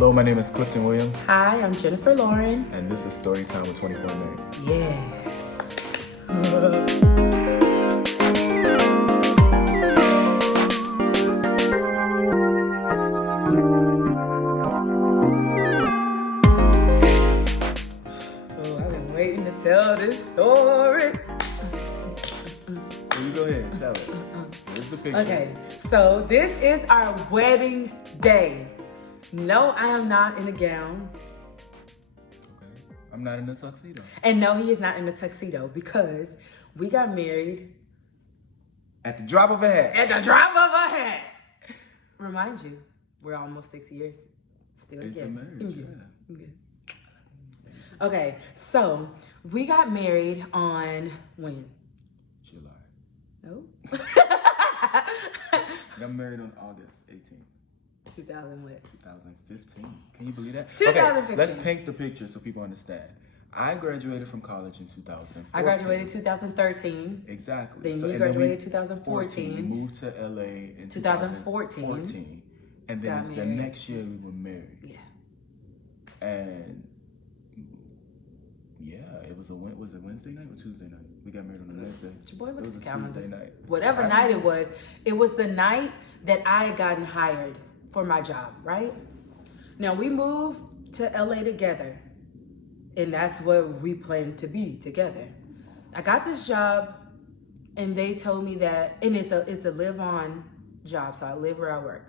Hello, my name is Clifton Williams. Hi, I'm Jeniffer Lauren. And this is Storytime with 24&Married. Yeah. Oh, I've been waiting to tell this story. So you go ahead and tell it. Here's the picture. Okay, so this is our wedding day. No, I am not in a gown. Okay. I'm not in a tuxedo. And no, he is not in a tuxedo because we got married At the drop of a hat. at the drop of a hat. Remind you, we're almost 6 years still It's a together. marriage, Yeah. Okay, so we got married on when? July. No. Got married on August 18th. 2015. Can you believe that? 2015. Okay, let's paint the picture so people understand. I graduated from college in 2014. I graduated 2013. Exactly. Then So- you and then graduated we- 2014. We moved to LA in 2014. 2014. And then Got the married. next year we were married. Yeah. And yeah, was it Wednesday night or Tuesday night? We got married on a Wednesday. Your boy, look It at the was a calendar. Tuesday night. Whatever night it was the night that I had gotten hired for my job, right? Now we moved to LA together, and that's where we planned to be together. I got this job, and they told me that, and it's a live-on job, so I live where I work.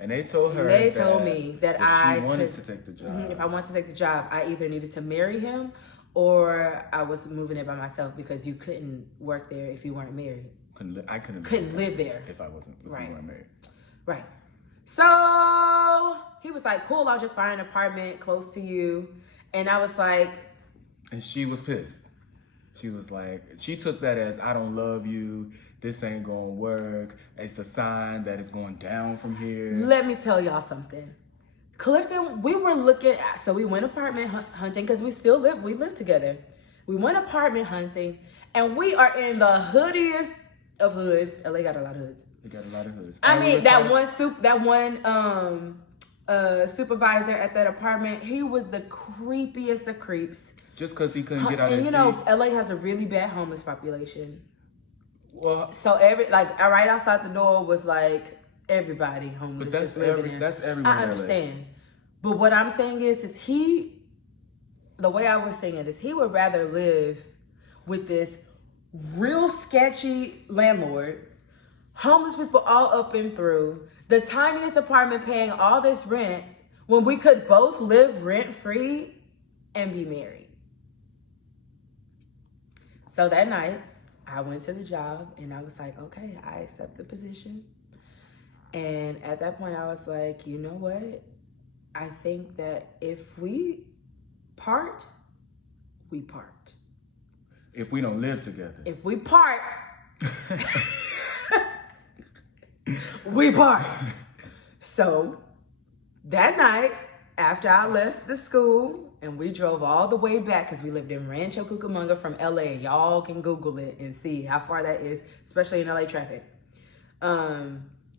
And they told her They told me that if I she wanted could- to take the job. If I wanted to take the job, I either needed to marry him or I was moving it by myself because you couldn't work there if you weren't married. I couldn't live there if I wasn't Right. if we weren't married. Right. So he was like, cool, I'll just find an apartment close to you. And I was like, And she was pissed. She was like, she took that as I don't love you. This ain't gonna work. It's a sign that it's going down from here. let me tell y'all something. Clifton, we were looking at, so we went apartment hunting because we live together. We went apartment hunting and we are in the hoodiest of hoods. LA got a lot of hoods. They got a lot of hoods. I And we mean, were that trying- one supervisor at that apartment, he was the creepiest of creeps. Just because he couldn't get out And of you his know, seat. LA has a really bad homeless population. Well, So right outside the door was like everybody homeless but that's just living there. that's everywhere. I in LA. understand. But what I'm saying is the way I was saying it is he would rather live with this real sketchy landlord, homeless people all up and through, the tiniest apartment paying all this rent when we could both live rent free and be married. So that night, I went to the job and I was like, okay, I accept the position. And at that point, I was like, you know what? I think that if we part, we part. If we don't live together. If we part, we part. So that night, after I left the school and we drove all the way back because we lived in Rancho Cucamonga from LA. Y'all can Google it and see how far that is, especially in LA traffic.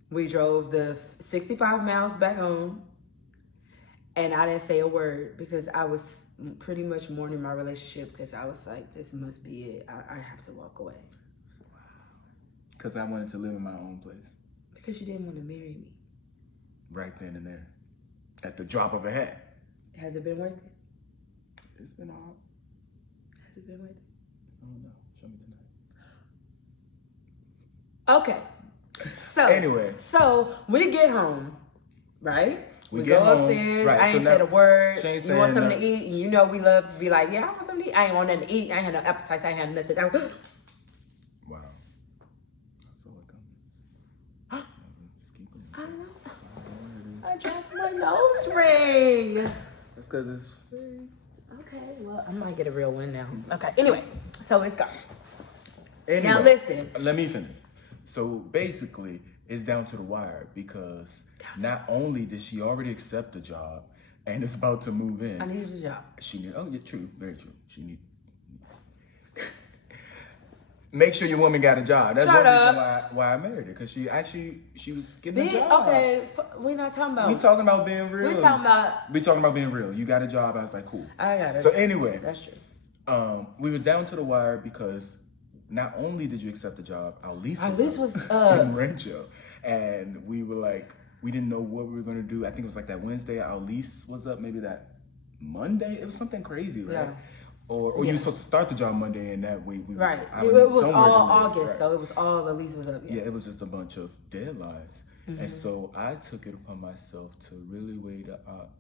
We drove the 65 miles back home and I didn't say a word because I was pretty much mourning my relationship because I was like, this must be it. I have to walk away. Because I wanted to live in my own place. Because you didn't want to marry me. Right then and there. At the drop of a hat. Has it been worth it? It's been all. Has it been worth it? I don't know. Show me tonight. Okay. So Anyway. So we get home, right? We get go home, upstairs. right, I so ain't now said a word. she ain't You want saying something to nothing. eat? And you know we love to be like, yeah, I want something to eat. I ain't want nothing to eat. I ain't had no appetite. I ain't had nothing. Wow. I saw it coming. Just keep it. I know. I dropped my nose ring. That's because it's fake. Okay, well, I might get a real one now. Okay, anyway, so it's gone. Anyway, Now listen. Let me finish. So basically, it's down to the wire because not only did she already accept the job and is about to move in. I needed a job. She knew. Oh, yeah, true. Very true. She knew. make sure your woman got a job. That's Shut one reason up. why I married her, because she was getting a job. Okay, we're not talking about. We talking about being real. We talking about being real. You got a job. I was like, cool. I got it. So anyway, that's true. We were down to the wire because not only did you accept the job, our lease was up in Rancho, and we were like, we didn't know what we were gonna do. I think it was like that Wednesday. Our lease was up. Maybe that Monday. It was something crazy, right? Yeah. Or you were supposed to start the job Monday, and that way we right. I It would need was somewhere all to live, August, right? so it was all the lease was up. Yeah, it was just a bunch of deadlines. And so I took it upon myself to really weigh the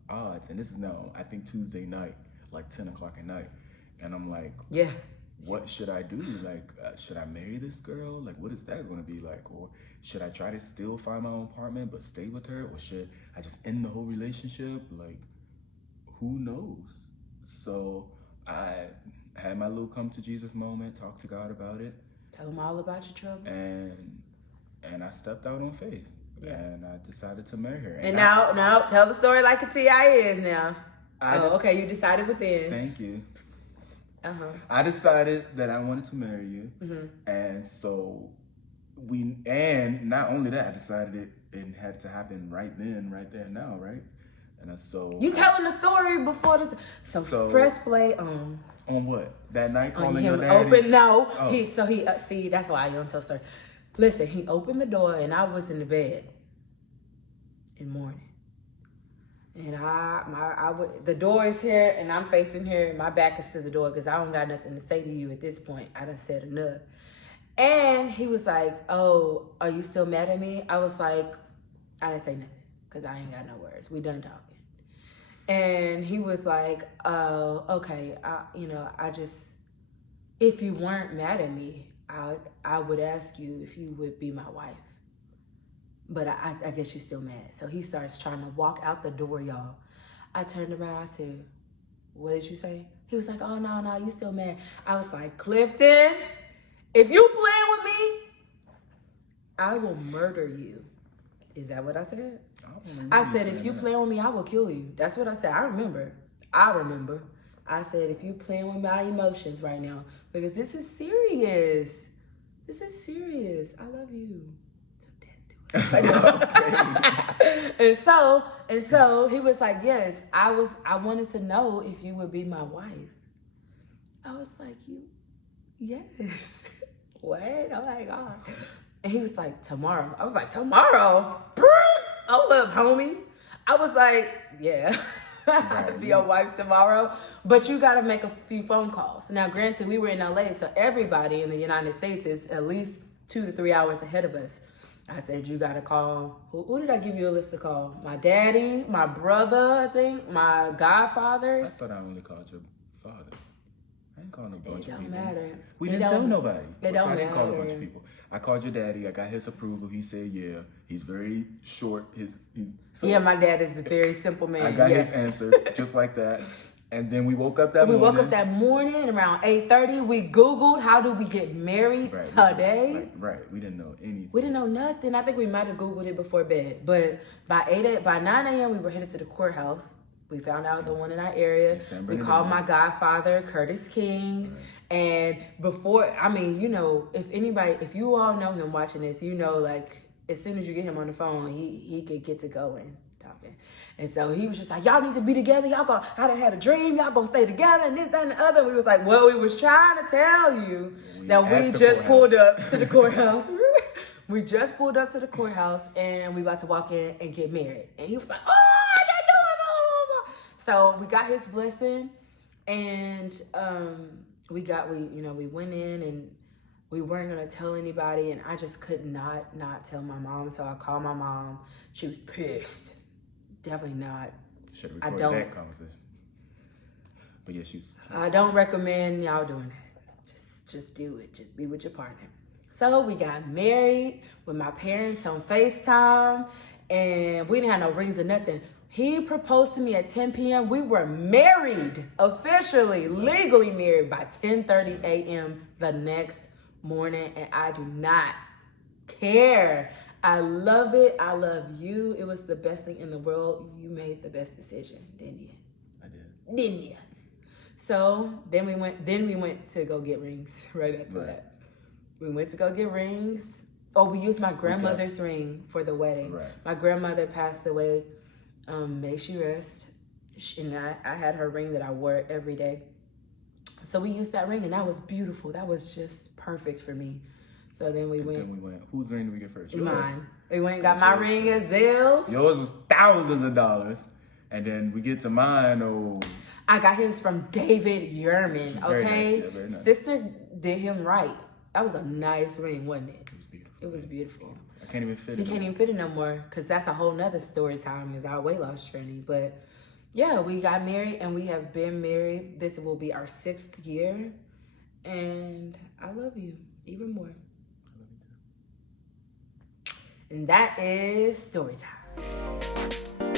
odds. And this is now, I think, Tuesday night, like 10 o'clock at night. And I'm like, yeah, what should I do? Like, should I marry this girl? Like, what is that going to be like? Or should I try to still find my own apartment but stay with her? Or should I just end the whole relationship? Like, who knows? So I had my little come to Jesus moment, talked to God about it. Tell him all about your troubles. And I stepped out on faith. Yeah. And I decided to marry her. And now tell the story like a TI is now. Okay, you decided within. Thank you. Uh-huh. I decided that I wanted to marry you. And so and not only that, I decided it had to happen right then, right there, now, right? And so you telling the story before so press play on what? That night on calling him your daddy? open no. Oh. He see, that's why you don't tell story. Listen, he opened the door and I was in the bed in the morning. And the door is here and I'm facing here and my back is to the door because I don't got nothing to say to you at this point. I done said enough. And he was like, oh, are you still mad at me? I was like, I didn't say nothing because I ain't got no words. We done talking. And he was like, oh, okay. I just, if you weren't mad at me, I would ask you if you would be my wife. But I guess you're still mad. So he starts trying to walk out the door, y'all. I turned around, I said, what did you say? He was like, oh, no, you still mad. I was like, Clifton, if you playing with me, I will murder you. Is that what I said? I said, if you playing with me, I will kill you. That's what I said. I remember. I said, if you playing with my emotions right now, because this is serious. This is serious. I love you. And so he was like, yes, I wanted to know if you would be my wife. I was like, yes. What? Oh my God. And he was like, tomorrow. I was like, tomorrow? Hold up, homie. I was like, yeah, I'll be your wife tomorrow. But you got to make a few phone calls. Now, granted, we were in LA, so everybody in the United States is at least 2 to 3 hours ahead of us. I said, you got to call. Who did I give you a list to call? My daddy, my brother, I think, my godfathers. I thought I only called your father. I didn't call a bunch of people. It don't matter. We didn't tell nobody. It don't matter. I didn't call a bunch of people. I called your daddy. I got his approval. He said, yeah. He's very short. Yeah, my dad is a very simple man. I got his answer just like that. And then we woke up that morning. We woke up that morning around 8:30. We Googled, how do we get married today? Right. We didn't know anything. We didn't know nothing. I think we might have Googled it before bed. But by 9 a.m., we were headed to the courthouse. We found out the one in our area. We called my godfather, Curtis King. Right. And before, if you all know him watching this, you know, like, as soon as you get him on the phone, he could get to going, talking. And so he was just like, y'all need to be together. I done had a dream. Y'all gonna stay together and this, that, and the other. We was like, well, we was trying to tell you that we just pulled up to the courthouse. We just pulled up to the courthouse and we about to walk in and get married. And he was like, oh, so we got his blessing, and we went in, and we weren't gonna tell anybody, and I just could not tell my mom. So I called my mom. She was pissed. Definitely not. Should have recorded that conversation. But yeah, I don't recommend y'all doing that. Just do it. Just be with your partner. So we got married with my parents on FaceTime, and we didn't have no rings or nothing. He proposed to me at 10 p.m. We were married, officially, legally married by 10:30 a.m. the next morning, and I do not care. I love it. I love you. It was the best thing in the world. You made the best decision, didn't you? I did. Didn't you? So then we went to go get rings right after that. We went to go get rings. Oh, we used my grandmother's ring for the wedding. Right. My grandmother passed away. May she rest. And I had her ring that I wore every day. So we used that ring, and that was beautiful. That was just perfect for me. So then we went. Whose ring did we get first? Yours. Mine. We went and got my ring at Zales. Yours was thousands of dollars. And then we get to mine, I got his from David Yerman, okay? Nice, very nice. Sister did him right. That was a nice ring, wasn't it? It was beautiful. It was beautiful. I can't even fit it. You can't even fit it no more, because that's a whole nother story time, is our weight loss journey. But yeah, we got married, and we have been married. This will be our 6th year. And I love you even more. And that is Storytime.